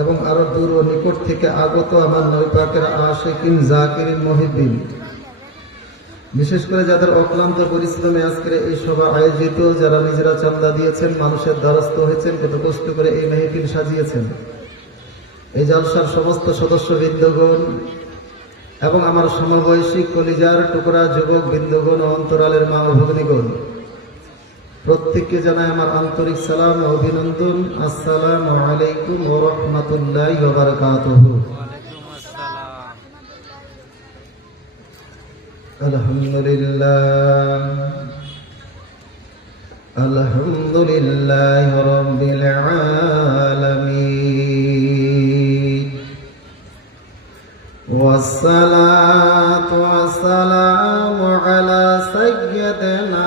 এবং আরো দূর ও নিকট থেকে আগত আমার নবী পাকের আশিকিন জাকিরিন মুহিব্বিন, বিশেষ করে যাদের অক্লান্ত পরিশ্রমে আজকের এই সভা আয়োজিত, যারা নিজেরা চান্দা দিয়েছেন, মানুষের দ্বারস্থ হয়েছেন, কত কষ্ট করে এই মেহফিল সাজিয়েছেন, এই জলসার সমস্ত সদস্য বৃন্দগণ এবং আমার সমবয়সী কলিজার টুকরা যুবক বৃন্দগণ ও অন্তরালের মা ও ভগ্নীগণ, প্রত্যেককে জানাই আমার আন্তরিক সালাম ও অভিনন্দন। আসসালামু আলাইকুম ওয়া রাহমাতুল্লাহি ওয়া বারাকাতুহু। আলহামদুলিল্লাহি রাব্বিল আলামিন, ওয়াসসালাতু ওয়াসসালামু আলা সাইয়্যিদিনা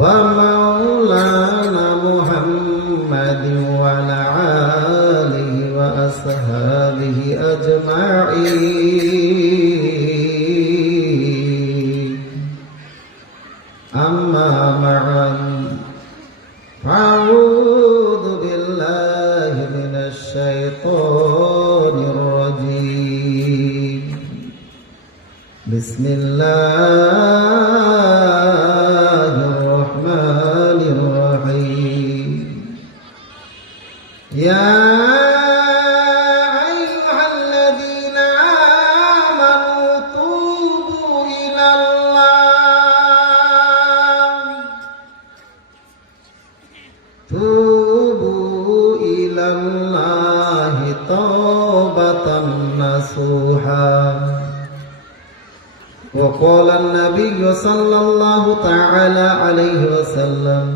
ومولانا محمد وعلى آله وأصحابه أجمعين. أما بعد، أعوذ بالله من الشيطان الرجيم. بسم الله الرحمن الرحيم. يا أيها الذين آمنوا توبوا إلى الله توبة نصوحا. وقال النبي صلى الله تعالى عليه وسلم: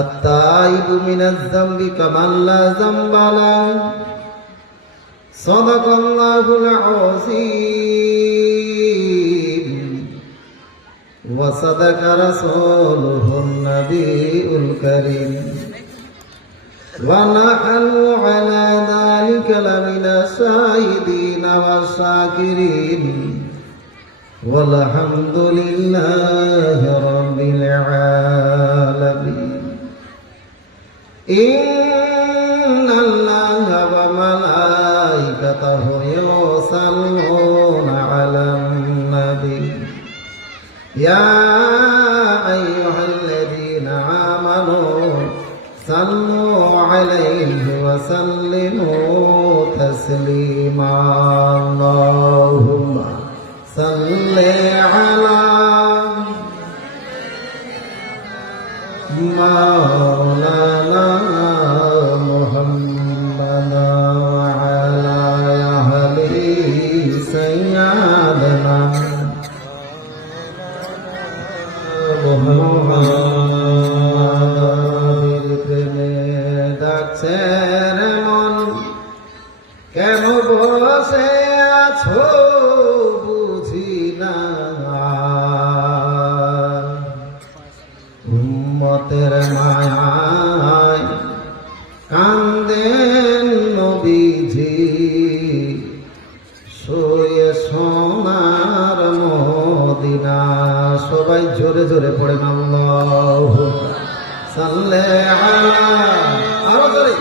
التائب من الذنب كمن لا ذنب له. صدق الله العظيم وصدق رسوله النبي الكريم، ونحن على ذلك لمن الشاهدين والشاكرين، والحمد لله رب العالمين. إن الله وملائكته يصلون على النبي يا أيها الذين آمنوا صلوا عليه وسلموا تسليما. اللهم صل على مولانا محمد وعلى أهل سيدنا محمد. প্রেমে ডাকছে রে মন, কেন বসে আছো উম্মতের মায়ায় কান্দেন নবীজি, শুয়ে সোনার মদিনা। সবাই জোরে জোরে পড়েন আল্লাহু সাল্লাল্লাহু আলাইহি আরো জোরে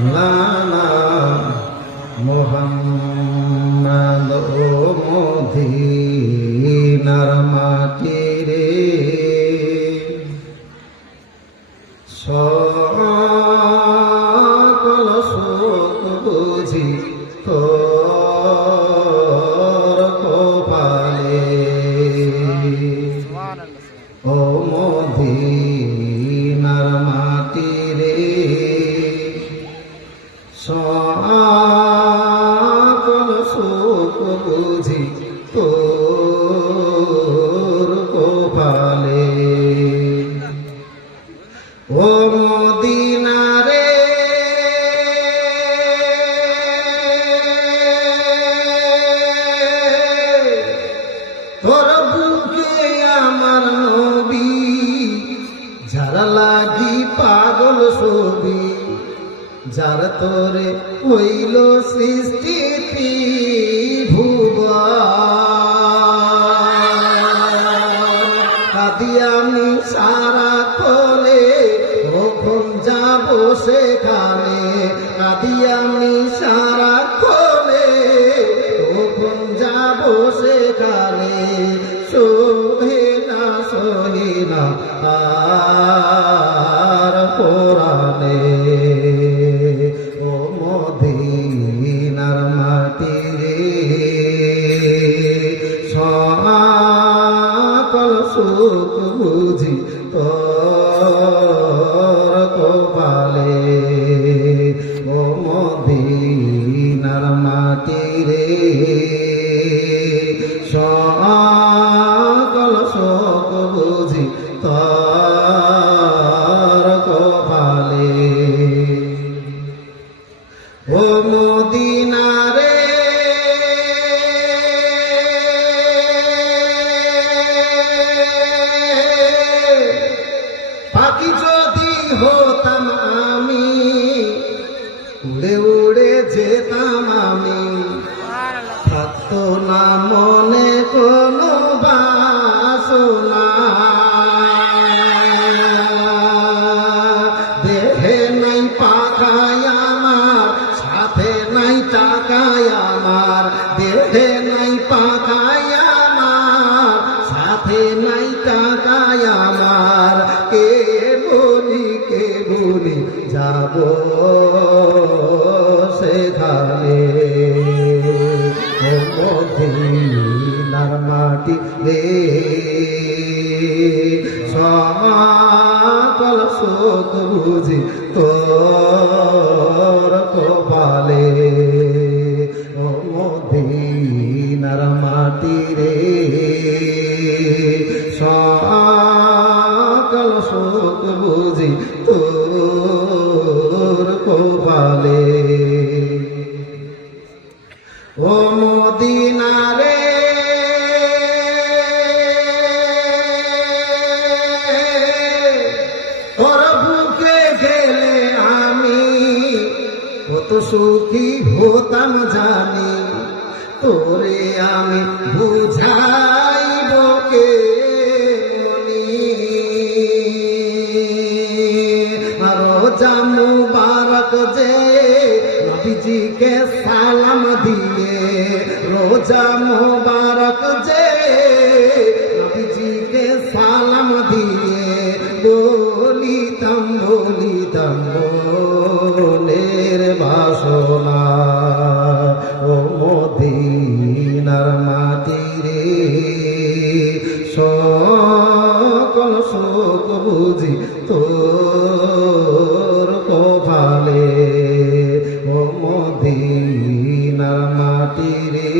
মাওলানা মুহাম্মদ ও মদিনার মাটি রে, সকল সুখ বুঝি তোর কপালে। ও মদিনার মাটি রে, সকল সুখ বুঝি তোর কপালে। ও মদিনা রে, যার তোরে হইল সৃষ্টি ত্রিভুবন, কাঁদি আমি সারা কোলে, কখন যাব সেখানে, কাঁদি আমি সারা কোলে, কখন যাব সেখানে, সহে না আর কোরআনে। ও মদিনার মাটি রে, সকল সুখ বুঝি তোর কপালে। ও মদিনার মাটি রে, সকল সুখ বুঝি তোর কপালে। ও মদিনা রে, পাখি যদি হতাম আমি, উড়ে উড়ে যেতাম আমি, থাকতো না মনে কোনো বাসনা। দেহে নাই পাখায় আমার, সাথে নাই টাকায় আমার, দেহে নাই পাখায় আমার, সাথে নাই টাকায় আমার, কে বলি যাব সেখানে। ও মদিনার মাটি রে, সকল সুখ বুঝি তোর কপালে। ও মদিনার মাটি রে, সকল সুখ বুঝি তোর কপালে। ও মদিনা রে, তোর বুকে গেলে আমি কত সুখী হতাম জানি, তোরে আমি বুঝাইব কে রোজা মুবারক যে নবীজিকে সালাম দিয়ে, রোজা মুবারক যে নবীজিকে সালাম দিয়ে, বলিতাম মনের বাসনা। ও মদিনার মাটি রে, সকল সুখ বুঝি তোর কপালে। ও মদিনার মাটি রে,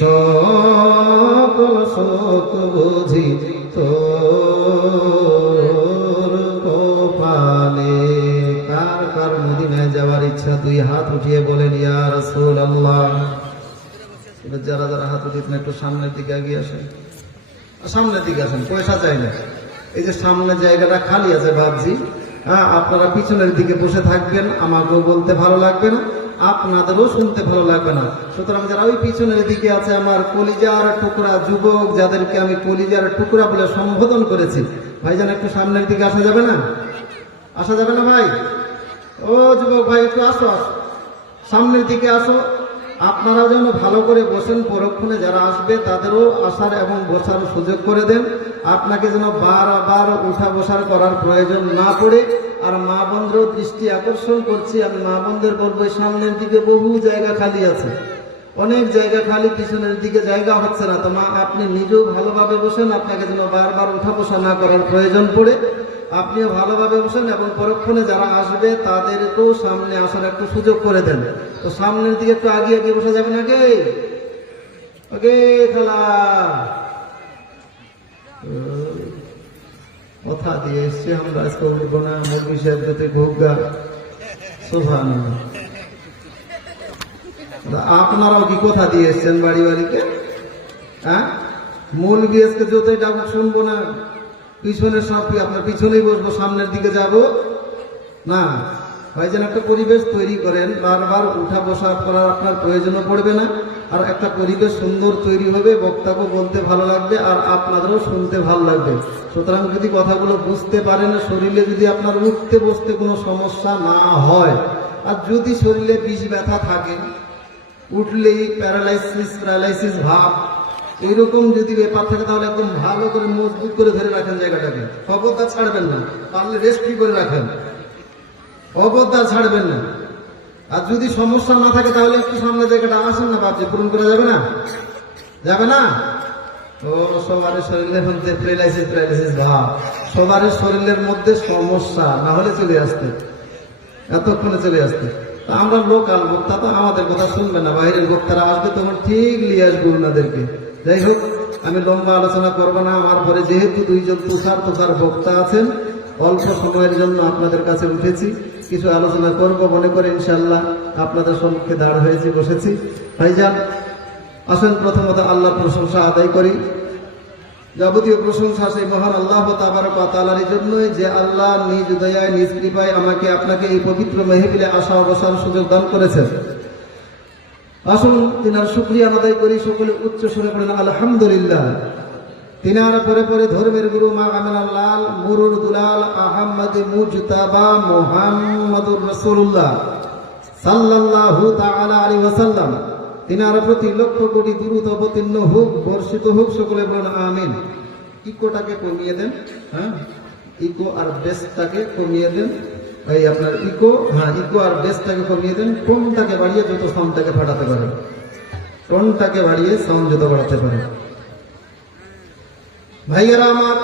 সকল সুখ বুঝি তোর কপালে। কার কার মদিনায় যাওয়ার ইচ্ছা দুই হাত উঠিয়ে বলেন ইয়া রাসূলুল্লাহ। যারা যারা হাত উঠিয়েছেন একটু সামনের দিকে এগিয়ে আসেন, সামনের দিকে আসেন, পয়সা চাই না। এই যে সামনের জায়গাটা খালি আছে ভাবছি, হ্যাঁ আপনারা পিছনের দিকে বসে থাকবেন, আমাকেও বলতে ভালো লাগবে না, আপনাদেরও শুনতে ভালো লাগবে না। সুতরাং যারা ওই পিছনের দিকে আছে, আমার কলিজার টুকরা যুবক, যাদেরকে আমি কলিজার টুকরা বলে সম্বোধন করেছি, ভাইজান একটু সামনের দিকে আসা যাবে না? আসা যাবে না ভাই? ও যুবক ভাই একটু আসো, সামনের দিকে আসো। আপনারাও যেন ভালো করে বসেন, পরক্ষণে যারা আসবে তাদেরও আসার এবং বসার সুযোগ করে দেন। আপনাকে যেন বারবার উঠা বসার করার প্রয়োজন না পড়ে। আর মা বোনদেরও দৃষ্টি আকর্ষণ করছি, আমি মা বোনদের বলবো সামনের দিকে বহু জায়গা খালি আছে, অনেক জায়গা খালি, পিছনের দিকে জায়গা হচ্ছে না। তো মা আপনি নিজেও ভালোভাবে বসেন, আপনাকে যেন বারবার উঠা বসা না করার প্রয়োজন পড়ে। আপনিও ভালোভাবে বসেন এবং পরক্ষণে যারা আসবে তাদেরকেও সামনে আসার একটু সুযোগ করে দেন। তো সামনের দিকে একটু আগে বসা যাবে নাকি? ওকে খেলা কথা দিয়ে এসছি আমরা, আজকে উঠব না, মুরগি সাহেব যাতে ঘুগা সোভান। আপনারাও কি কথা দিয়ে এসছেন বাড়ি বাড়িকে? হ্যাঁ, মুরগি আজকে যতই ডাকুক শুনবো না, পিছনের সব আপনার পিছনেই বসবো, সামনের দিকে যাব না। ভাইজান একটা পরিবেশ তৈরি করেন, বারবার উঠা বসা করার আপনার প্রয়োজনও পড়বে না, আর একটা পরিবেশ সুন্দর তৈরি হবে, বক্তাকেও বলতে ভালো লাগবে আর আপনাদেরও শুনতে ভালো লাগবে। সুতরাং যদি কথাগুলো বুঝতে পারেন, শরীরে যদি আপনার উঠতে বসতে কোনো সমস্যা না হয়, আর যদি শরীরে বিষ ব্যথা থাকে, উঠলেই প্যারালাইসিস ভাব, এইরকম যদি ব্যাপার থাকে, তাহলে একদম ভালো করে মজবুত করে ধরে রাখেন জায়গাটাকে, খবরদার ছাড়বেন না, পারলে রেস্ট করে রাখেন, খবরদার ছাড়বেন না। আর যদি সমস্যা না থাকে তাহলে একটু সামনে জায়গাটা আসেন না, বাপজি পূরণ করা যাবে না, যাবে না। ও সবার শরীরের মধ্যে প্যারালাইসিস ভাব, সবার শরীরের মধ্যে সমস্যা না হলে চলে আসতে, এতক্ষণে চলে আসতে। আমরা লোকাল বক্তা তো আমাদের কথা শুনবে না, বাইরের বক্তারা আসবে তখন ঠিক নিয়ে আসবে ওনাদেরকে। যাই হোক, আমি লম্বা আলোচনা করবো না। আমার পরে যেহেতু দুইজন তুষার বক্তা আছেন, অল্প সময়ের জন্য আপনাদের কাছে উঠেছি, কিছু আলোচনা করব মনে করে ইনশাআল্লাহ আপনাদের সম্মুখে দাঁড় হয়েছি, বসেছি। ভাইজান আসেন, প্রথমত আল্লাহর প্রশংসা আদায় করি। যাবতীয় প্রশংসা সেই মহান আল্লাহ তাবারক ওয়া তাআলার জন্যই, যে আল্লাহ নিজ দয়ায় নিজ কৃপায় আমাকে আপনাকে এই পবিত্র মেহফিলে আসা অবসান সুযোগ দান করেছেন। আসুন তিনার শুকরিয়া আদায় করি, সকলে উচ্চ সুরে পড়েন আলহামদুলিল্লাহ। তিনার পরে পরে ধর্মের গুরু মা আমিনার লাল মুরুর দুলাল আহমদ মুজতাবা মুহাম্মদুর রাসূলুল্লাহ সাল্লাল্লাহু তাআলা আলাইহি ওয়াসাল্লাম, তিনার প্রতি লক্ষ কোটি দুরূদ অবতীর্ণ হোক, বর্ষিত হোক, সকলে বলুন আমিন। ইকোটাকে কমিয়ে দেন, হ্যাঁ, ইকো আর বেসটাকে কমিয়ে দেন। এই আপনার ইকো, হ্যাঁ, ইকো আর বেসটাকে কমিয়ে দেন। টোনটাকে বাড়িয়ে যত সাউন্ডটাকে ফাটাতে পারেন, টোনটাকে বাড়িয়ে সাউন্ড যত বাড়াতে পারেন। ভাইয়েরা আমার,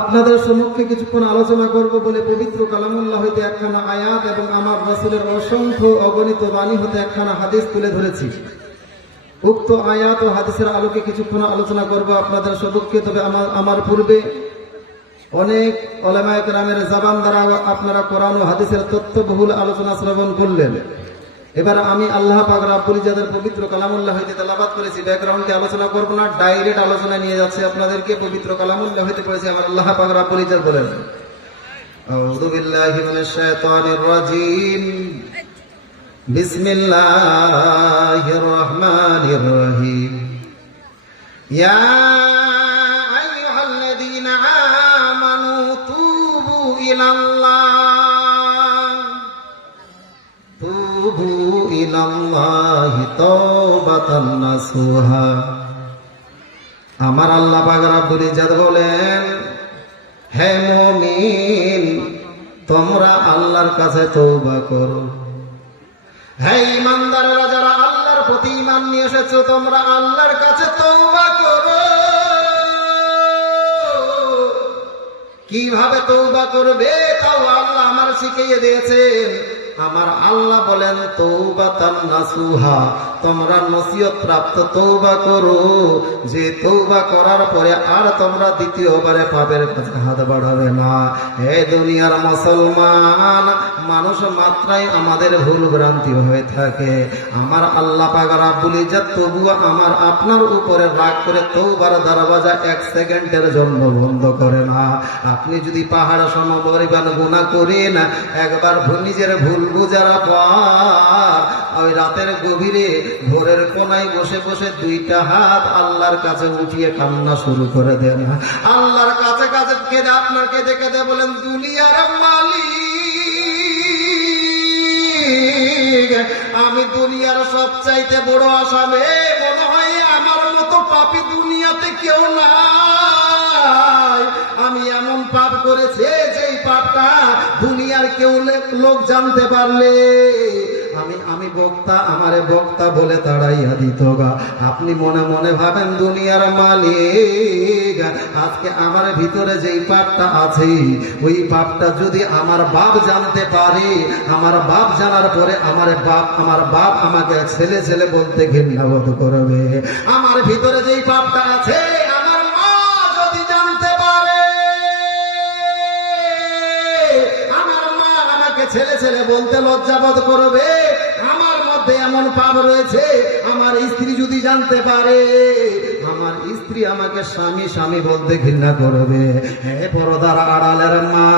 আপনাদের সম্মুখে কিছুক্ষণ আলোচনা করব বলে পবিত্র কালামুল্লাহ হইতে একখানা আয়াত এবং আমার রাসূলের অসংখ্য অগণিত বাণী হতে একখানা হাদিস তুলে ধরেছি। উক্ত আয়াত ও হাদিসের আলোকে কিছুক্ষণ আলোচনা করব আপনাদের সম্মুখে। তবে আমার পূর্বে অনেক উলামায়ে কেরামের জবান দ্বারা আপনারা কোরআন ও হাদিসের তথ্যবহুল আলোচনা শ্রবণ করলেন। এবার আমি আল্লাহ পাক রব্বুল ইজ্জাতের পবিত্র কালামুল্লাহ হইতে তেলাওয়াত করেছি, ব্যাকগ্রাউন্ডে আলোচনা করব না, ডাইরেক্ট আলোচনা নিয়ে যাচ্ছে আপনাদেরকে। পবিত্র কালামুল্লাহ হইতে পড়েছি, আমার আল্লাহ পাক রব্বুল ইজ্জাত বলেন, আউযু বিল্লাহি মিনাশ শাইতানির রাজীম, বিসমিল্লাহির রহমানির রহিম, ইয়া আইয়ুহাল্লাযীনা আমানু তুবু ইলাল্লাহি তাওবাতান নাসুহা। আমার আল্লাহ পাক রব্বুল ইজ্জত বলেন, হে মুমিন, তোমরা আল্লাহর কাছে তওবা করো। হে ঈমানদাররা, যারা আল্লাহর প্রতি ঈমান নিয়ে এসেছো, তোমরা আল্লাহর কাছে তওবা করো। কিভাবে তওবা করবে তাও আল্লাহ আমার শিখিয়ে দিয়েছেন। আমার আল্লাহ বলেন, তওবাতান নাসুহা, তোমরা নসিহত প্রাপ্ত তওবা করো, যে তওবা করার পরে আর তোমরা দ্বিতীয়বারে পাপের কাছে হাত বাড়াবে না। হে দুনিয়ার মুসলমান, মানুষ মাত্রাই আমাদের ভুল ভ্রান্তি হয়ে থাকে। আমার আল্লাহ পাক রব্বুল ইজ্জত তবুও আমার আপনার উপরে রাগ করে তওবার দরওয়াজা 1 সেকেন্ডের জন্য বন্ধ করে না। আপনি যদি পাহাড় সমপরিমাণ গুনাহ করেন, একবার নিজের ভুল বুঝার পর ওই রাতের গভীরে ভোরের কোনায় বসে বসে 2টা হাত আল্লাহর কাছে উঠিয়ে কান্না শুরু করে দেন। আল্লাহর কাছে কাছে কেঁদে, আপনার কেঁদে কেঁদে বলেন, দুনিয়ার মালিক, আমি দুনিয়ার সবচাইতে বড় আসামে, মনে হয় আমার মতো পাপী দুনিয়াতে কেউ নাই। আমি এমন পাপ করেছি যেই পাপটা দুনিয়ার কেউ লোক জানতে পারলে আমি বক্তা, আমারে বক্তা বলে তাড়াইয়া দিত গা। আপনি মনে মনে ভাবেন, দুনিয়ার মালিক, আজকে আমার ভিতরে যেই পাপটা আছে, ওই পাপটা যদি আমার বাপ জানতে পারে, আমার বাপ জানার পরে আমার বাপ আমাকে ছেলে ছেলে বলতে ঘৃণা বোধ করবে। আমার ভিতরে যেই পাপটা আছে, আমার মা যদি জানতে পারে, আমার মা আমাকে ছেলে ছেলে বলতে লজ্জাবোধ করবে। আমার মধ্যে এমন পাপ রয়েছে, আমার স্ত্রী যদি জানতে পারে, আমার স্ত্রী আমাকে স্বামী স্বামী বলতে ঘৃণা করবে। হে পর্দার আড়ালের মা,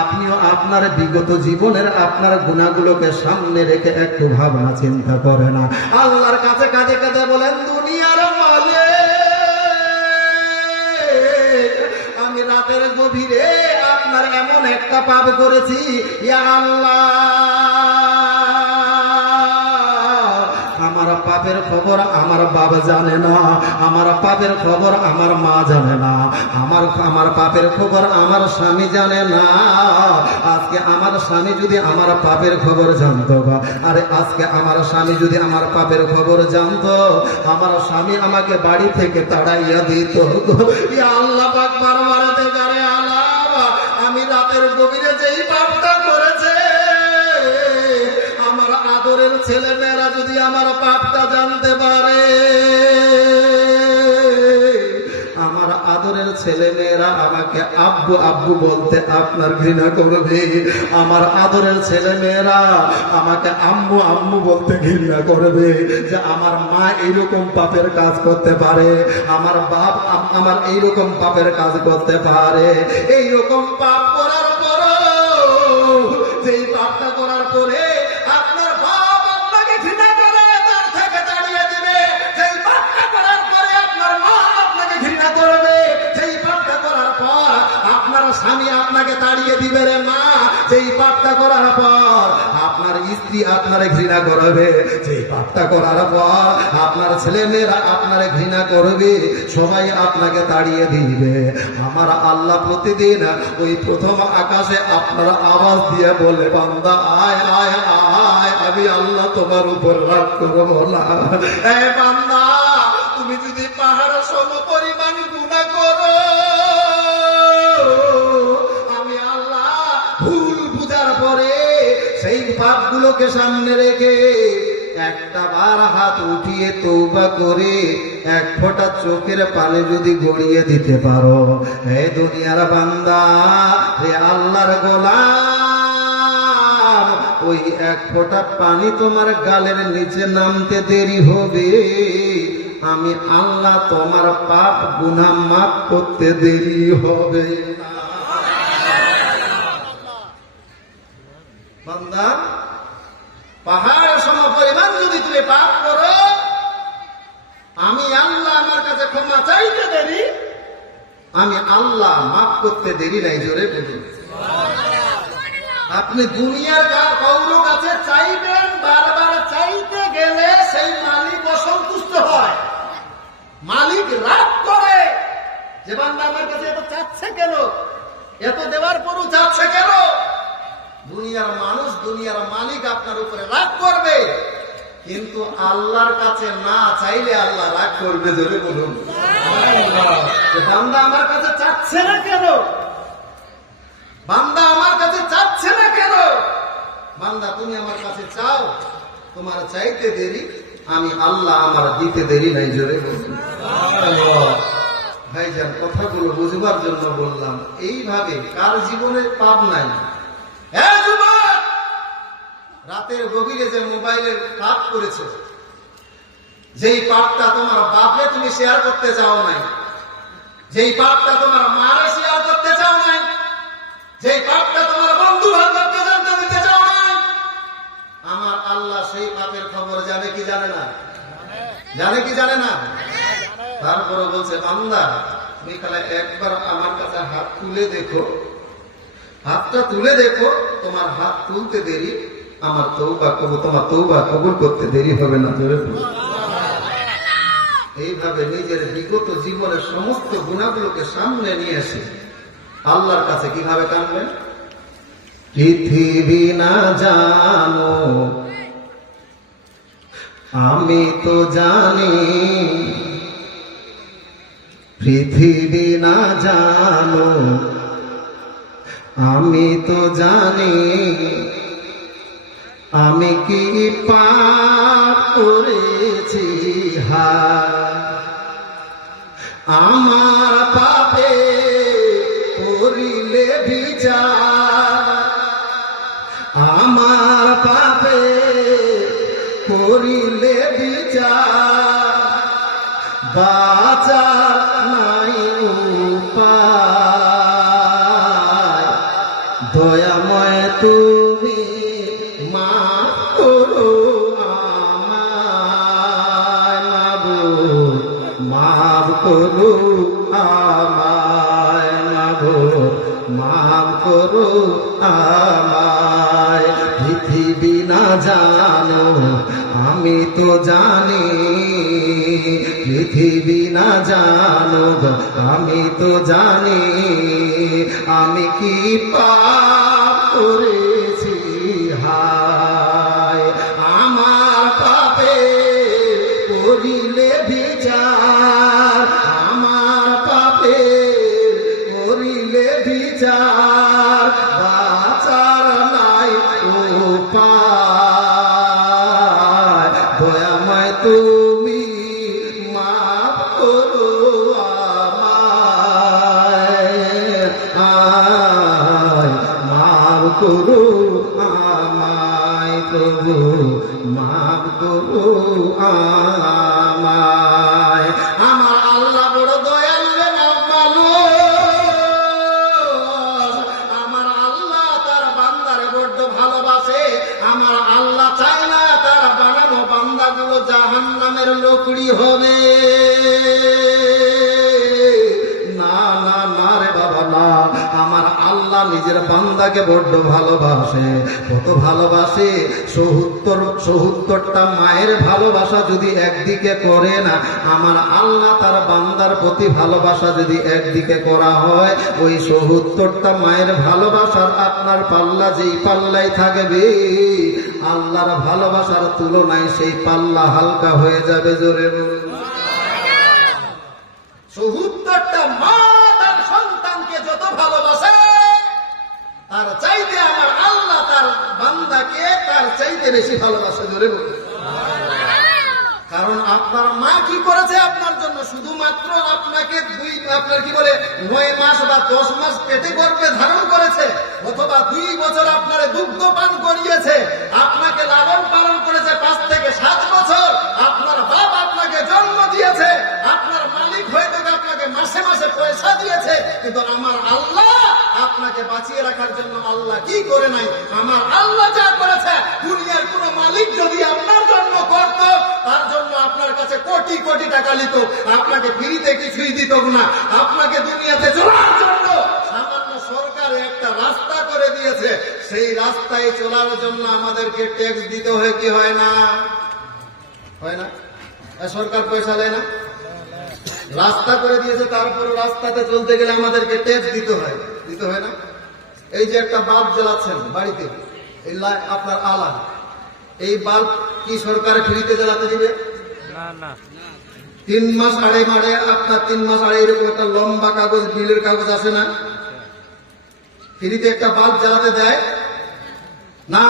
আপনিও আপনার বিগত জীবনের আপনার গুনাহগুলোকে সামনে রেখে একটু ভাবনা চিন্তা করে না। আল্লাহর কাছে কাঁদে কাঁদে বলেন, দুনিয়ার মালিক, আমি রাতের গভীরে আপনার এমন একটা পাপ করেছি, ইয়া আল্লাহ, আমার পাপের খবর আমার বাবা জানে না, আমার পাপের খবর আমার মা জানে না, আমার পাপের খবর আমার স্বামী জানে না। আজকে আমার স্বামী যদি আমার পাপের খবর জানতো, আরে আজকে আমার স্বামী যদি আমার পাপের খবর জানতো, আমার স্বামী আমাকে বাড়ি থেকে তাড়াইয়া দিত। ইয়া আল্লাহ পাক বারবার দেখারে, আল্লাহ আমি রাতের গভীরে যেই পাপটা করেছে, আমার আদরের ছেলে মেয়েরা যদি আমার পাপটা জানতে পারে, আমার আদরের ছেলে মেয়েরা আমাকে আব্বু আব্বু বলতে আপনার ঘৃণা করবে, আমার আদরের ছেলে মেয়েরা আমাকে আম্মু আম্মু বলতে ঘৃণা করবে, যে আমার মা এইরকম পাপের কাজ করতে পারে, আমার বাপ আমার এইরকম পাপের কাজ করতে পারে। এইরকম পাপ করার পরও, যেই পাপটা করার পরে আপনার বাপ আপনাকে ঘৃণা করে তার থেকে তাড়িয়ে দিবে, যেই পাপটা করার পরে আপনার মা আপনাকে ঘৃণা করবে, যেই পাপটা করার পর আপনার স্বামী আপনাকে তাড়িয়ে দিবে রে মা, যেই পাপটা করার পর আপনার স্ত্রী আপনারে ঘৃণা করবে, যেই পাপটা করার পর আপনার ছেলে মেয়েরা আপনারে ঘৃণা করবে, সবাই আপনাকে তাড়িয়ে দিবে। আমার আল্লাহ প্রতিদিন ওই প্রথম আকাশে আপনার আওয়াজ দিয়ে বলে, বান্দা আয় আয় আয়, আমি আল্লাহ তোমার উপর রাগ করবো না। এ বান্দা, তুমি যদি পাহাড় সম পরিমাণ গুনাহ করো, আমি আল্লাহ ভুল বুঝার পরে সেই পাপগুলোকে সামনে রেখে একটা বার হাত উঠিয়ে তওবা করে এক ফোঁটা চোখের পানি যদি গড়িয়ে দিতে পারো, হে দুনিয়ার বান্দা, হে আল্লাহর গোলাম, ওই এক ফোঁটা পানি তোমার গালের নিচে নামতে দেরি হবে, আমি আল্লাহ তোমার পাপ গুনাহ মাফ করতে দেরি হবে না। বান্দা, পাহাড় সম পরিমাণ যদি তুমি পাপ করো, আমি আল্লাহ আমার কাছে ক্ষমা চাইতে দেরি, আমি আল্লাহ মাফ করতে দেরি নাই। জোরে বলুন। আপনি দুনিয়ার কারোর কাছে চাইবেন, বারবার চাইতে গেলে সেই মালিক অসন্তুষ্ট হয়, মালিক রাগ করে, যে বান্দা আমার কাছে এত চাচ্ছে কেন, এত দেওয়ার পরও চাচ্ছে কেন। দুনিয়ার মানুষ, দুনিয়ার মালিক আপনার উপরে রাগ করবে, কিন্তু আল্লাহর কাছে না চাইলে আল্লাহ রাগ করবে। জোরে বলুন। বান্দা আমার কাছে চাচ্ছে না কেন, বান্দা আমার কাছে চাচ্ছে না কেন, বান্দা তুমি আমার কাছে চাও, তোমার চাইতে দেরি, আমি আল্লাহ আমার দিতে দেরি নাই। জোরে বলুন। ভাইজান, কথাগুলো বুঝবার জন্য বললাম। এইভাবে কার জীবনে পাপ নাই? রাতের গভীরে যে মোবাইলের পাপ করেছে, যেই পাপটা তোমার বাপে তুমি শেয়ার করতে চাও নাই, যেই পাপটা তোমার মারে শেয়ার করতে চাও নাই, যেই পাপটা তোমার বন্ধু বান্ধবকে জানতে দিতে চাও নাই, আমার আল্লাহ সেই পাপের খবর জানে কি জানে না? জানে কি জানে না? তারপরে বলছে, বান্দা তুমি খালি একবার আমার কাছে হাত তুলে দেখো, হাতটা তুলে দেখো, তোমার হাত তুলতে দেরি, আমার তওবা কবুল, তোমার তওবা কবুল করতে দেরি হবে না। জোরে বলুন। এইভাবে নিজের বিগত জীবনের সমস্ত গুনাহগুলোকে সামনে নিয়ে এসে আল্লাহর কাছে কিভাবে কাঁদবেন? পৃথিবী না জানো, আমি তো জানি, পৃথিবী না জানো, আমি তো জানি, আমি কি পাপ করেছি, আমার পাপে করিলে বিচার, আমার পাপে করিলে বিচার, বাঁচার নাই উপায়, দয়াময় তুমি মাফ করো আমায়, মাবুদ মাফ করো আমায়, মাবুদ মাফ করো আমায়। পৃথিবী না জানো আমি তো জানি, পৃথিবী না জানো আমি তো জানি, আমি কি পাপ করেছি হায়। আমার পাপে করিলে বিচার, আমার পাপে করিলে বিচার, বাঁচার নাই উপায়, দয়াময় তুমি মাফ করো আমায়, মাফ করো আমায়, প্রভু মাফ করো আমায়। আমার আল্লাহ বড় দয়ালু রে মানুষ, আমার আল্লাহ তার বান্দারে বড্ড ভালোবাসে। আমার আল্লাহ চায় না তার বানানো বান্দাগুলো জাহান্নামের লোকড়ি হবে। না না না রে বাবা না, আমার আল্লাহ নিজের বান্দাকে বড্ড ভালোবাসে। কত ভালোবাসে, ৭৭টা মায়ের ভালোবাসা যদি একদিকে করে না, আমার আল্লাহ তার বান্দার প্রতি ভালোবাসা যদি একদিকে করা হয়, ওই ৭৭টা মায়ের ভালোবাসার আপনার পাল্লা যেই পাল্লাই থাকবে, আল্লাহর ভালোবাসার তুলনায় সেই পাল্লা হালকা হয়ে যাবে। জোরে বলুন। ৭৭টা মা তার সন্তানকে যত ভালোবাসে, তার চাইতে আমার আল্লাহ তার বান্দাকে তার চাইতে বেশি ভালোবাসে। জোরে বলুন। কারণ আপনার মা কি করেছে আপনার জন্য? শুধুমাত্র আপনাকে আপনার কি বলে ৯ মাস বা ১০ মাস পেটে গর্ভে ধারণ করেছে, অথবা ২ বছর আপনার দুগ্ধ পান করিয়েছে, আপনাকে লালন পালন করেছে ৫ থেকে ৭ বছর, আপনার বাপ আপনাকে জন্ম দিয়েছে, আপনার মালিক হয়তো আপনাকে মাসে মাসে পয়সা দিয়েছে, কিন্তু আমার আল্লাহ আপনাকে বাঁচিয়ে রাখার জন্য আল্লাহ কি করে নাই? আমার আল্লাহ যা করেছে, দুনিয়ার কোন মালিক যদি আপনার জন্য করত, তার জন্য আপনার কাছে কোটি কোটি টাকা নিত, আপনাকে ফ্রিতে কিছুই দিত না। আপনাকে দুনিয়াতে চলার জন্য সামান্য সরকার একটা রাস্তা করে দিয়েছে, সেই রাস্তায় চলার জন্য আমাদেরকে ট্যাক্স দিতে হয় কি হয় না? হয় না? সরকার পয়সা দেয় না? রাস্তা করে দিয়েছে, তারপরে রাস্তাতে চলতে গেলে আমাদেরকে ট্যাক্স দিতে হয়, দিতে হয় না? এই যে একটা বাল্ব জ্বালাচ্ছেন বাড়িতে, এই আপনার আলা, এই বাল্ব কি সরকার ফ্রিতে জ্বালাতে দিবে? না। ৩ মাস আড়াই মারে আপনার ৩ মাস আড়াই এরকম একটা লম্বা কাগজ, বিলের কাগজ আছে না? ফ্রিতে একটা বাল্ব জ্বালাতে দেয় না।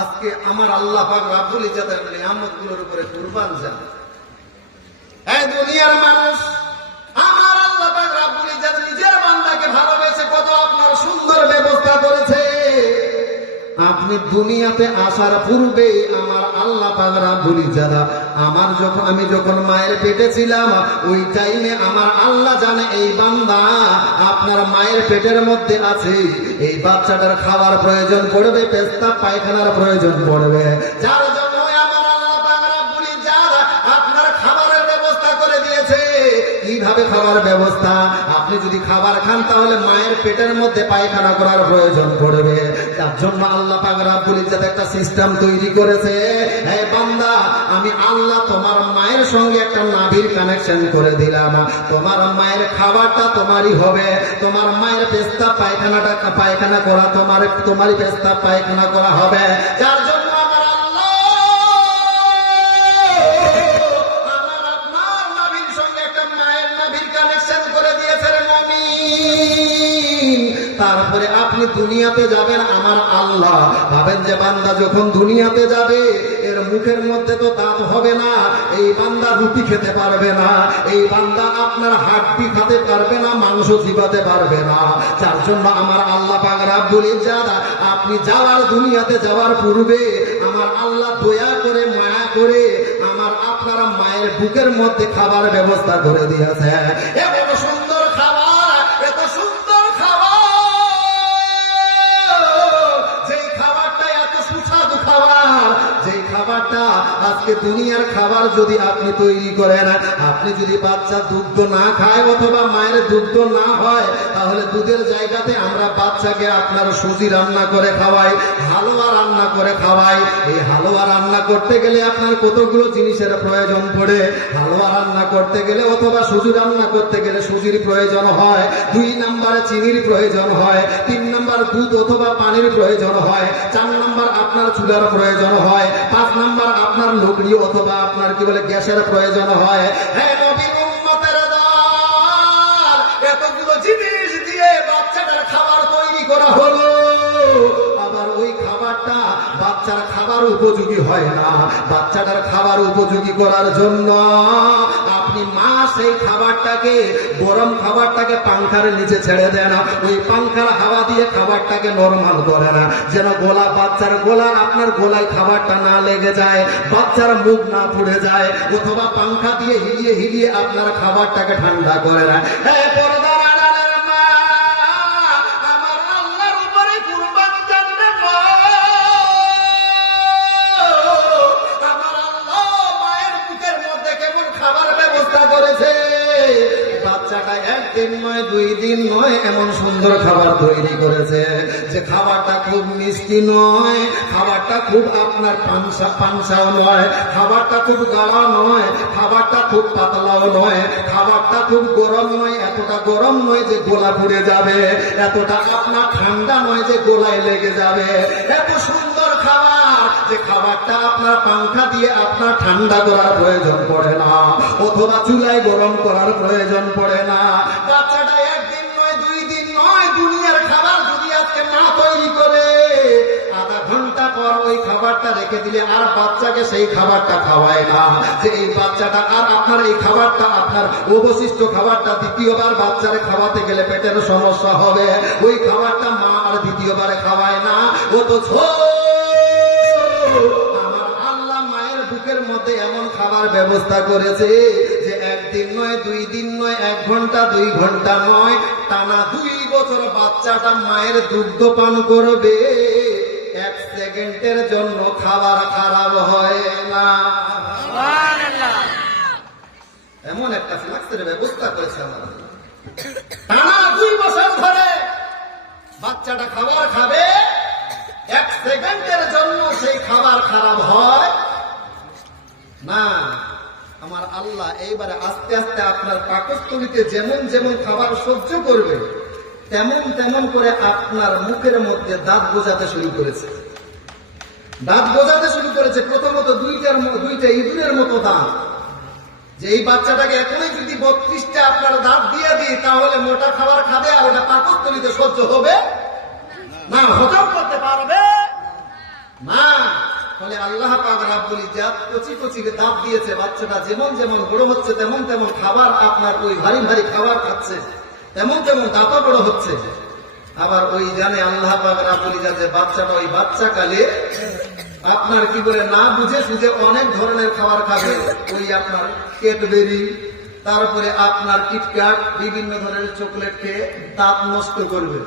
আজকে আমার আল্লাহ পাক রাব্বুল ইজ্জাতের নিয়ামতগুলোর উপরে কুরবান যান। এই দুনিয়ার মানুষ, আমার আল্লাহ পাক রাব্বুল ইজ্জাত নিজের বান্দাকে ভালোবেসে কত আপনার সুন্দর ব্যবস্থা করেছে। আপনি দুনিয়াতে আসার পূর্বে আমার আল্লাহ পাক রাব্বুল ইজ্জাত আমি যখন মায়ের পেটে ছিলাম, ওই টাইমে আমার আল্লাহ জানে এই বান্দা আপনার মায়ের পেটের মধ্যে আছে, এই বাচ্চাটার খাবার প্রয়োজন পড়বে, পেশাব পায়খানার প্রয়োজন পড়বে, যার জন্য আমার আল্লাহ পাক রাব্বুল ইজ্জাত আপনার খাবারের ব্যবস্থা করে দিয়েছে। কিভাবে খাবার ব্যবস্থা? আপনি যদি খাবার খান তাহলে মায়ের পেটের মধ্যে পায়খানা করার প্রয়োজন পড়বে, তার জন্য আল্লাহ পাক রাব্বুল ইজ্জাত একটা সিস্টেম তৈরি করেছে। হে বান্দা, আমি আল্লাহ তোমার মায়ের সঙ্গে একটা নাভির কানেকশন করে দিলাম, তোমার মায়ের খাবারটা তোমারই হবে, তোমার মায়ের পেশাব পায়খানা করা তোমারই পেশাব পায়খানা করা হবে, যার জন্য তারপরে আপনি দুনিয়াতে যাবেন। আমার আল্লাহ ভাবেন যে বান্দা যখন দুনিয়াতে যাবে, এর মুখের মধ্যে তো দাঁত হবে না, এই বান্দা রুটি খেতে পারবে না, এই বান্দা আপনার হাড্ডি খেতে পারবে না, মাংস চিবাতে পারবে না, যার জন্য আমার আল্লাহ পাক রাব্বুল ইজ্জাত আপনি দুনিয়াতে যাওয়ার পূর্বে আমার আল্লাহ দয়া করে মায়া করে আপনার মায়ের বুকের মধ্যে খাবার ব্যবস্থা করে দিয়েছে। এত সুন্দর খাবার, এত সুন্দর খাবার, যেই খাবারটা এত সুস্বাদু খাবার, যেই খাবারটা আজকে দুনিয়ার খাবার যদি আপনি তৈরি করেন, আপনি যদি বাচ্চা দুগ্ধ না খায় অথবা মায়ের দুগ্ধ না হয়, তাহলে দুধের জায়গাতে আমরা বাচ্চাকে আপনার সুজি রান্না করে খাওয়াই, হালুয়া রান্না করে খাওয়াই। এই হালুয়া রান্না করতে গেলে আপনার কতগুলো জিনিসের প্রয়োজন পড়ে। হালুয়া রান্না করতে গেলে অথবা সুজি রান্না করতে গেলে সুজির প্রয়োজন হয়, 2 নম্বরে চিনির প্রয়োজন হয়, 3 নম্বর দুধ অথবা পানির প্রয়োজন হয়, 4 নম্বর আপনার চুলার প্রয়োজন হয়, 5 নম্বর আপনার লকড়ি অথবা আপনার কি বলে গ্যাসের প্রয়োজন হয়। হে নবীর উম্মতের দল, এতগুলো জিনিস দিয়ে বাচ্চাটার খাবার তৈরি করা হলো, আবার ওই খাবারটা বাচ্চার খাবার উপযোগী হয় না। বাচ্চাটার খাবার উপযোগী করার জন্য আপনি মা সেই খাবারটাকে, গরম খাবারটাকে পাংখার নিচে ছেড়ে দেন, ওই পাংখার হাওয়া দিয়ে খাবারটাকে নরমাল করে না, যেন গোলা, বাচ্চার গোলা, আপনার গোলায় খাবারটা না লেগে যায়, বাচ্চার মুখ না পুড়ে যায়, অথবা পাংখা দিয়ে হিলিয়ে হিলিয়ে আপনার খাবারটাকে ঠান্ডা করে না। হ্যাঁ, পর্দার আড়ালের মা, আমার আল্লাহর উপরে কুরবান জানবে মা, আমার আল্লাহ মায়ের বুকের মধ্যে কেমন খাবার ব্যবস্থা করেছে। বাচ্চাটা 1 দিন নয়, 2 দিন নয়, এমন সুন্দর খাবার তৈরি করেছে যে খাবারটা খুব মিষ্টি নয়, খাবারটা খুব আপনার পানসাও নয়, খাবারটা খুব গাঢ় নয়, খাবারটা খুব পাতলাও নয়, খাবারটা খুব গরম নয়, এতটা গরম নয় যে গোলা পুড়ে যাবে, এতটা আপনার ঠান্ডা নয় যে গোলায় লেগে যাবে। এত সুন্দর খাবার যে খাবারটা আপনার পাংখা দিয়ে আপনার ঠান্ডা করার প্রয়োজন পড়ে না, অথবা চুলায় গরম করার প্রয়োজন পড়ে না। বাচ্চাটা 1 দিন নয়, 2 দিন নয়, দুনিয়ার খাবার যদি আজকে না তৈরি করে, আধা ঘন্টা পর ওই খাবারটা রেখে দিলে আর বাচ্চাকে সেই খাবারটা খাওয়ায় না, যে এই বাচ্চাটা আর আপনার এই খাবারটা, আপনার অবশিষ্ট খাবারটা দ্বিতীয়বার বাচ্চারে খাওয়াতে গেলে পেটের সমস্যা হবে, ওই খাবারটা মা আর দ্বিতীয়বারে খাওয়ায় না। অথচ আমার আল্লাহ মায়ের বুকের মধ্যে এমন খাবার ব্যবস্থা করেছে যে 1 দিন নয়, 2 দিন নয়, 1 ঘন্টা 2 ঘন্টা নয়, টানা 2 বছর বাচ্চাটা মায়ের দুগ্ধ পান করবে, 1 সেকেন্ডের জন্য খাবার খারাপ হয় না। এমন একটা ফ্লাক্সের ব্যবস্থা করেছে আমার আল্লাহ। টানা 2 বছর ধরে বাচ্চাটা খাবার খাবে, 1 সেকেন্ডের জন্য সেই খাবার খারাপ হয় না। আমার আল্লাহ এইবারে আস্তে আস্তে আপনার পাকস্থলীতে যেমন যেমন খাবার সহ্য করবে, তেমন তেমন করে আপনার মুখের মধ্যে দাঁত গজাতে শুরু করেছে। দাঁত গজাতে শুরু করেছে, প্রথমত 2টা ইঁদুরের মতো দাঁত, যে এই বাচ্চাটাকে এখনই যদি 32টা আপনার দাঁত দিয়ে দিই, তাহলে মোটা খাবার খাবে আর ওটা পাকস্থলীতে সহ্য হবে না, হজম করতে পারবে না। ফলে আল্লাহ পাক রাব্বুল ইজ্জত কচি কচি দাঁত দিয়েছে, বাচ্চাটা যেমন যেমন বড় হচ্ছে তেমন তেমন খাবার আপনার ওই ভারী ভারী খাবার খাচ্ছে, তেমন তেমন দাঁতও বড় হচ্ছে। আবার ওই জানে আল্লাহ পাক রাব্বুল ইজ্জত যে বাচ্চাটা ওই বাচ্চাকালে আপনার কি বলে না বুঝে সুঝে অনেক ধরনের খাবার খাবে, ওই আপনার ক্যাডবেরি, তারপরে আপনার কিটক্যাট, বিভিন্ন ধরনের চকলেট খেয়ে দাঁত নষ্ট করবে।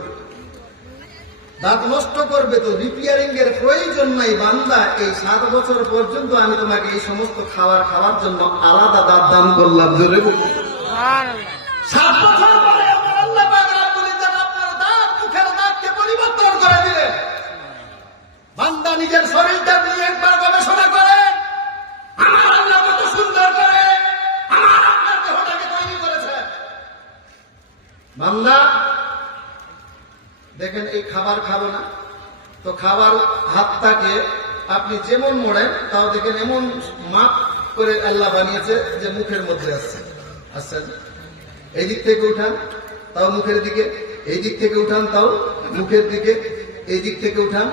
দাঁত নষ্ট করবে তো রিপেয়ারিং এর প্রয়োজন নাই বান্দা, এই 7 বছর পর্যন্ত আমি তোমাকে এই সমস্ত খাবার খাওয়ার জন্য আলাদা দাঁত দান করলাম। জোরে বলুন সুবহানাল্লাহ। 7 বছর পরে আমার আল্লাহ পাক রব্বুল ইজ্জত আপনার দাঁত, মুখের দাঁতকে পরিবর্তন করে দিলেন। বান্দা নিজের শরীরটা নিয়ে একবার গবেষণা করে, আমার আল্লাহ কত সুন্দর করে আমার আপনার দেহটাকে তৈরি করেছে। বান্দা দেখেন এই খাবার খাবো না, তো খাবার হাতটাকে আপনি যেমন মোড়েন তাও দেখেন এমন মাপ করে আল্লাহ বানিয়েছে যে মুখের মধ্যে আসছে। আচ্ছা, এই দিক থেকে উঠান তাও মুখের দিকে, এই দিক থেকে উঠান তাও মুখের দিকে, এই দিক থেকে উঠান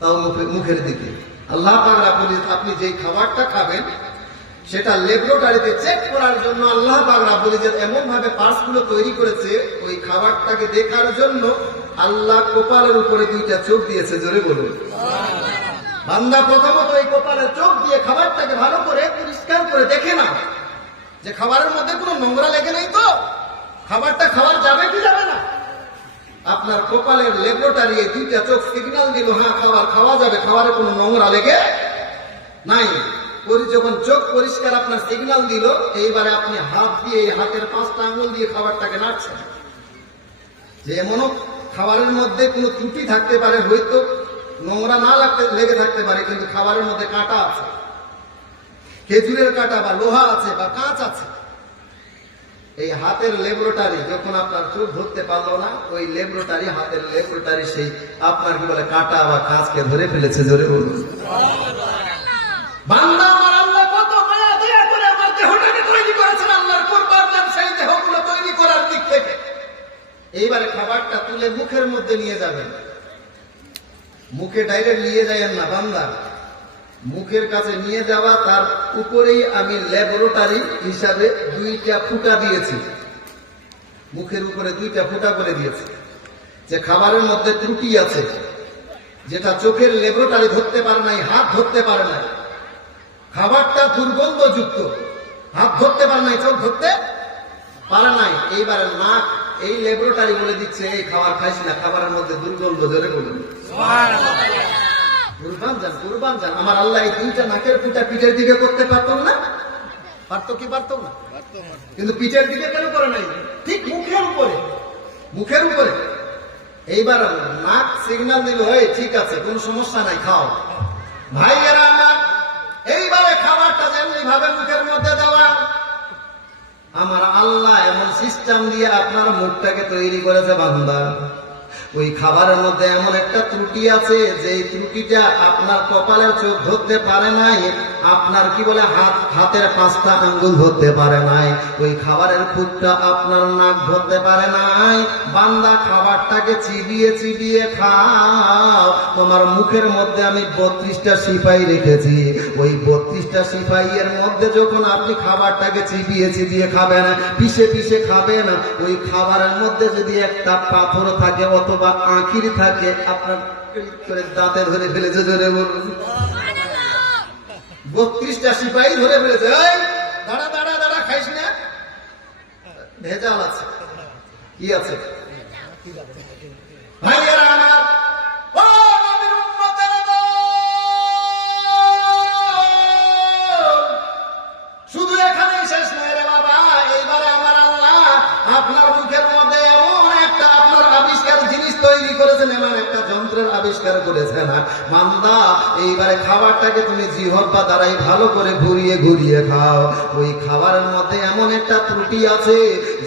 তাও মুখের দিকে। আল্লাহ পাক রাব্বুল ইজ্জত আপনি যেই খাবারটা খাবেন সেটা ল্যাবরেটরিতে চেক করার জন্য আল্লাহ পাক রাব্বুল ইজ্জত এমন ভাবে পার্টসগুলো তৈরি করেছে, ওই খাবারটাকে দেখার জন্য আল্লাহ কপালের উপরে 2টা চোখ দিয়েছে। জোরে বলুন। বান্দা প্রথমত এই কপালের চোখ দিয়ে খাবারটাকে ভালো করে পরিষ্কার করে দেখে না যে খাবারের মধ্যে কোনো নোংরা লেগে নেই তো, খাবারটা খাওয়া যাবে কি যাবে না। আপনার কপালের ল্যাবরেটরি এই দুইটা চোখ সিগন্যাল দিল হ্যাঁ খাবার খাওয়া যাবে, খাবারে কোনো নোংরা লেগে নাই। যখন চোখ পরিষ্কার আপনার সিগন্যাল দিল, এইবারে আপনি হাত দিয়ে এই হাতের 5টা আঙ্গুল দিয়ে খাবারটাকে নাড়ছেন। যে এমনও খাবারের মধ্যে কোনো ত্রুটি থাকতে পারে, হয়তো নোংরা না লেগে থাকতে পারে, কিন্তু খাবারের মধ্যে কাঁটা আছে, খেজুরের কাঁটা বা লোহা আছে বা কাঁচ আছে। এই হাতের ল্যাবরেটরি যখন আপনার চোখ ধরতে পারলো না, ওই ল্যাবরেটরি হাতের ল্যাবরেটরি সেই আপনার কি বলে কাঁটা বা কাঁচকে ধরে ফেলেছে। জোরে বলুন বান্দা, আমার আল্লাহ কত মায়া দয়া করে আমার দেহটাকে তৈরি করেছেন, আল্লাহর কুরবান দেন সেই দেহগুলো তৈরি করার দিক থেকে। এইবারে খাবারটা তুলে মুখের মধ্যে নিয়ে যাবেন, মুখে ডাইরেক্ট নিয়ে যাবেন না বান্দা, মুখের কাছে নিয়ে যাওয়া তার উপরেই আমি ল্যাবরেটরি হিসাবে 2টা ফুটা দিয়েছি, মুখের উপরে 2টা ফুটা করে দিয়েছি। যে খাবারের মধ্যে ত্রুটি আছে, যেটা চোখের ল্যাবরেটরি ধরতে পারে নাই, হাত ধরতে পারে নাই, খাবারটা দুর্গন্ধযুক্ত, হাত ধরতে পারে নাই, চোখ ধরতে পারে নাই, এইবারে নাক এই ল্যাবরেটরি বলে দিচ্ছে এই খাবার খাইস না, খাবারের মধ্যে দুর্গন্ধ। জোরে বলুন কুরবান যান, কুরবান যান। আমার আল্লাহ এই 2টা নাকের ফুটা পিঠের দিকে করতে পারতো না? পারতো কি পারতো না? কিন্তু পিঠের দিকে কেন করে নাই? ঠিক মুখের উপরে, মুখের উপরে। এইবার নাক সিগন্যাল দিল এই ঠিক আছে, কোন সমস্যা নাই, খাও। ভাইয়েরা আমার, এইভাবে খাবারটা যেমনি ভাবে মুখের মধ্যে দেওয়া, আমার আল্লাহ এমন সিস্টেম দিয়ে আপনার মুখটাকে তৈরি করেছে বান্দা। ওই খাবারের মধ্যে এমন একটা ত্রুটি আছে, যে ত্রুটিটা আপনার কপালের চোখ ধরতে পারে নাই, আপনার কি বলে হাতের 5টা আঙ্গুল ধরতে পারে নাই, ওই খাবারের ফুটটা আপনার নাক ধরতে পারে নাই। বান্দা খাবারটাকে চিবিয়ে চিবিয়ে খাও। তোমার মুখের মধ্যে আমি 32টা সিপাই রেখেছি, ওই 32টা সিপাইয়ের মধ্যে যখন আপনি খাবারটাকে চিবিয়ে চিবিয়ে খাবেন, পিষে পিষে খাবেন, ওই খাবারের মধ্যে যদি একটা পাথর থাকে অথবা আঁকির থাকে, আপনার দাঁতে ধরে ফেলেছে। ধরে বলুন 32টা সিপাহী ধরে ফেলেছে, দাঁড়া দাঁড়া দাঁড়া, খাইস না, ভেজাল আছে। কি আছে? ভাইয়েরা আমার, ও নবীর উম্মতেরা গো, শুধু এখানেই শেষ নয় রে বাবা। এইবারে আমার আল্লাহ আপনার মুখের মধ্যে এমন একটা আপনার আবিষ্কার জিনিস তৈরি করেছেন, এমন একটা যন্ত্রের আবিষ্কার করেছেন বান্দা। এইবারে খাবারটাকে তুমি জিহ্বা দ্বারাই ভালো করে ঘুরিয়ে ঘুরিয়ে খাও। ওই খাবারের মধ্যে এমন একটা ত্রুটি আছে,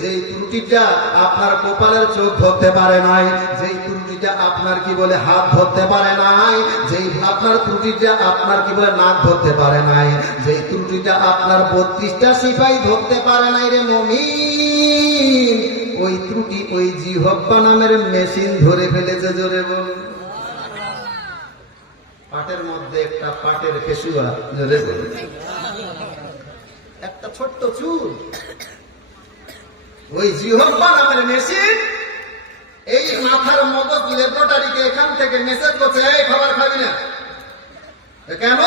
যেই ত্রুটিটা আপনার কপালের চোখ ধরতে পারে নাই, যেই ত্রুটিটা আপনার কি বলে হাত ধরতে পারে নাই, যেই আপনার ত্রুটিটা আপনার কি বলে নাক ধরতে পারে নাই, যেই ত্রুটিটা আপনার 32টা সিপাহী ধরতে পারে নাই রে মুমিন, ওই ত্রুটি ওই জিহ্বা নামের মেশিন ধরে ফেলেছে। জোরে বলুন পাটের মধ্যে একটা পাটের পেশুয়া, জোরে বলুন, একটা ছোট্ট চুল, ওই জিহ্বা নামের মেশিন এই মাথার মগজ ল্যাবরেটরিকে এখান থেকে মেসেজ করছে, এই খাবার খাবি না। কেন?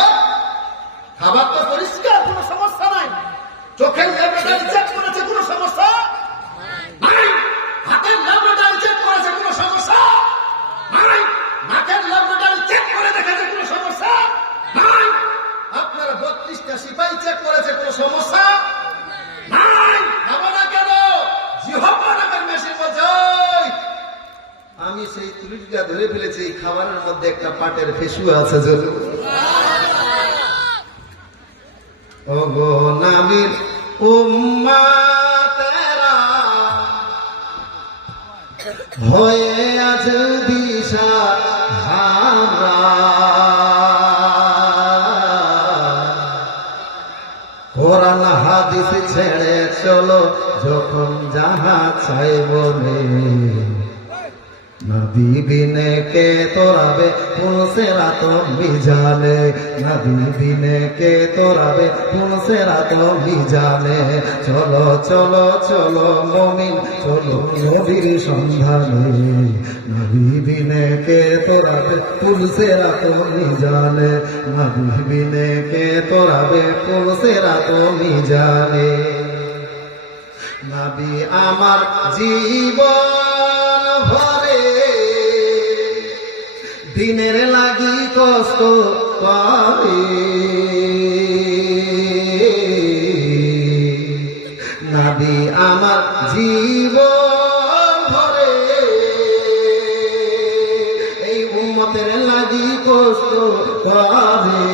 খাবার তো পরিষ্কার, কোনো সমস্যা নাই, চোখের ল্যাবরেটরি চেক করেছে, কোনো সমস্যা নাই, হাতের ল্যাবরেটরি চেক করেছে, কোনো সমস্যা নাই, নাকের ল্যাবরেটরি চেক করে দেখেছে, কোনো সমস্যা নাই, আপনার 32টা সিপাহী চেক করেছে, কোনো সমস্যা নাই। খাবো না কেন? জিহ্বা নামের মেশিন বলছে আমি সেই ত্রুটিটা ধরে ফেলেছি, এই খাবারের মধ্যে একটা পাটের পেশুয়া আছে। জরুর ওগো নবীর উম্মতেরা হয়ে আজ দিশা হারা, কোরআন হাদিস ছেড়ে চলো যখন যাহা চাইব, नबी बिने के तोराबे पुनसे रातो मिजाने नबी बिने के तोराबे पुनसे रातो मिजाने चलो चलो चलो मोमिन चलो नबीर सन्धाने नबी बिने के तोराबे पुनसे रातो मिजाने नबी बिने के तोराबे पुनसे रातो मिजाने नबी आमार जीवन भरे दिनेर লাগি কষ্ট করে নবী আমার জীবন ভরে এই উম্মতের লাগি কষ্ট করে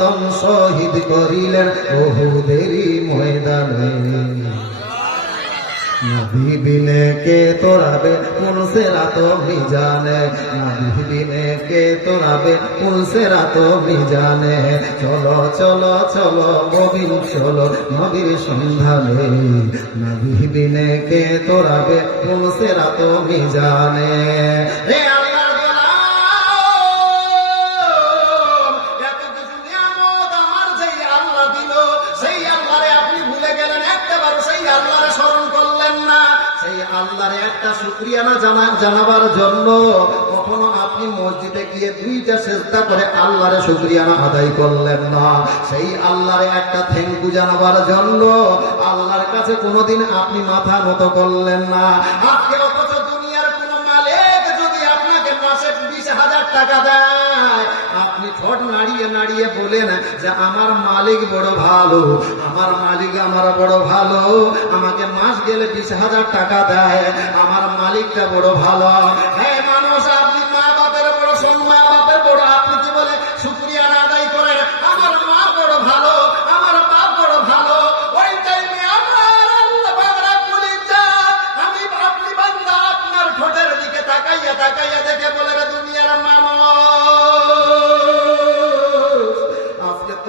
দম শহীদ করিলেন উহুদেরই ময়দানে नबी बिने के तोराबे पुनसे रातो मिजाने नबी बिने के तोराबे पुनसे रातो मिजाने चलो चलो चलो मोमिन चलो नबीर सन्धाने नबी बिने के तोराबे पुनसे रातो मिजाने আল্লাহর একটা শুকরিয়া না জানাবার জন্য কখনো আপনি মসজিদে গিয়ে দুইটা সিজদা করে আল্লাহর শুকরিয়া না আদায় করলেন না সেই আল্লাহর একটা থ্যাংক ইউ জানাবার জন্য আল্লাহর কাছে কোনোদিন আপনি মাথা নত করলেন না আজকে অথচ দুনিয়ার কোন মালিক যদি আপনাকে মাসে 20,000 টাকা দেয় আপনি ঠোঁট নাড়িয়ে নাড়িয়ে বলেন যে আমার মালিক বড় ভালো আমার মালিক আমার বড় ভালো আমাকে মাস গেলে 20,000 টাকা দেয় আমার মালিকটা বড় ভালো হ্যাঁ মানুষ আপনি মা বাপের বড় মা বাপের বড় আপনি কি বলে শুকরিয়া আদায় করেন আমার মা বড় ভালো আমার বাপ বড় ভালো ওই টাইমে আমার আল্লাহ পাক রব্বুল ইজ্জত আমি আপনি বান্দা আপনার ঠোঁটের দিকে তাকাইয়া তাকাইয়া দেখে বলে রে দুনিয়ার মানুষ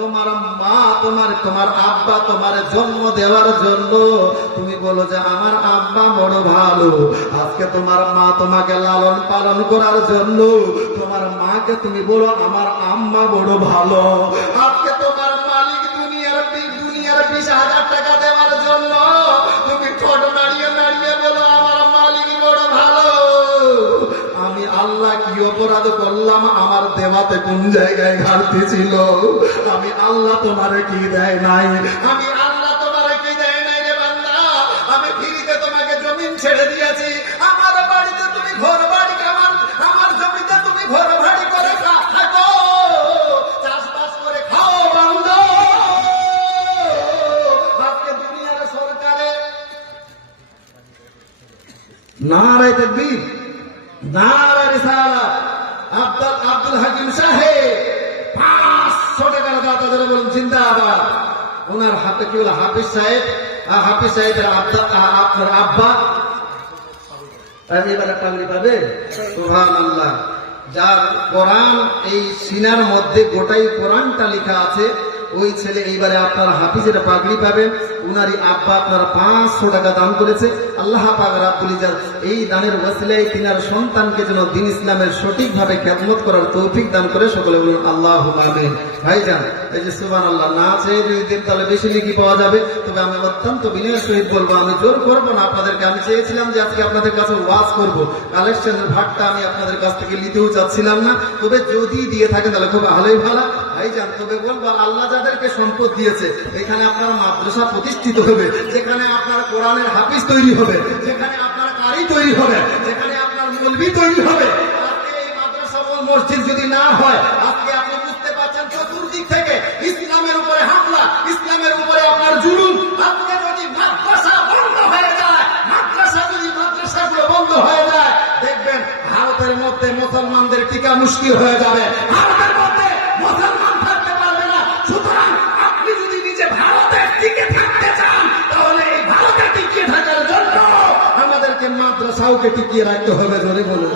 তোমার মা তোমার আব্বা তোমার জন্ম দেওয়ার জন্য তুমি বলো যে আমার আব্বা বড় ভালো আজকে তোমার মা তোমাকে লালন পালন করার জন্য তোমার মাকে তুমি বলো আমার আম্মা বড় ভালো আজকে তোমার মালিক দুনিয়ার 20,000 টাকা দেওয়ার জন্য তুমি ঠোঁট নাড়িয়ে নাড়িয়ে বলো আমার মালিক বড় ভালো আমি আল্লাহ কি অপরাধ করলাম আমার দেওয়াতে কোন জায়গায় ঘাটতি ছিল আমি আল্লাহ তোমারে কি দেয় নাই আমি আল্লাহ তোমারে কি দেয় নাই রে বান্দা আমি ফ্রিতে তোমাকে জমিন ছেড়ে দিয়েছি আমার বাড়িতে তুমি ঘর বাড়ি আমার জমিতে তুমি ঘর বাড়ি করে থাকো চাষবাস করে খাও বান্দা আজকে দুনিয়ার সরকারে নারে তাকবীর নারে রিসালাত আব্দুল হাকিম সাহেব 500 টাকা দাতা ধরে বলুন জিন্দাবাদ ওনার হাতে কি হলো হাফিজ সাহেবের আপনার আব্বা এবারে পাগড়ি পাবে সুবহানাল্লাহ যার কোরআন এই সিনার মধ্যে গোটাই কোরআনটা লেখা আছে ওই ছেলে এইবারে আপনার হাফিজের পাগড়ি পাবেন উনারই আব্বা আপনার 500 টাকা দান করেছে আল্লাহ পাক রব্বুল ইজ্জত এই দানের ওসিলায় তিনার সন্তানকে যেন দ্বীন ইসলামের সঠিকভাবে খেদমত করার তৌফিক দান করে সকলে বলুন আল্লাহুম্মা আমিন ভাইজান এই যে সুবহানাল্লাহ না চেয়ে যদি দেন তাহলে বেশি নেকি পাওয়া যাবে তবে আমি অত্যন্ত বিনয়ের সহিত বলবো আমি জোর করবো না আপনাদেরকে আমি চেয়েছিলাম যে আজকে আপনাদের কাছে ওয়াজ করব কালেকশনের ভাগটা আমি আপনাদের কাছ থেকে নিতেও চাচ্ছিলাম না তবে যদি দিয়ে থাকেন তাহলে খুব ভালোই ভালো ভাইজান তবে বলবো আল্লাহ যাদেরকে সম্পদ দিয়েছে এখানে আপনার মাদ্রাসা প্রতিষ্ঠিত হবে যেখানে আপনার কোরআনের হাফিজ তৈরি হবে যেখানে আপনার কারি তৈরি হবে যেখানে আপনার মৌলবি তৈরি হবে আজকে এই মাদ্রাসা ও মসজিদ যদি না হয় আজকে আপনি বুঝতে পারছেন চতুর্দিক থেকে ইসলামের উপরে হামলা ইসলামের উপরে আপনার জুলুম আজকে যদি মাদ্রাসা বন্ধ হয়ে যায় মাদ্রাসাগুলো বন্ধ হয়ে যায় দেখবেন ভারতের মধ্যে মুসলমানদের টিকা মুশকিল হয়ে যাবে ভারতের মধ্যে মুসলমান থাকতে পারবে না সুতরাং আপনি যদি নিজে ভারতে টিকে থাকতে চান তাহলে এই ভারতে টিকে থাকার জন্য আমাদেরকে মাদ্রাসাওকে টিকিয়ে রাখতে হবে জোরে বলুন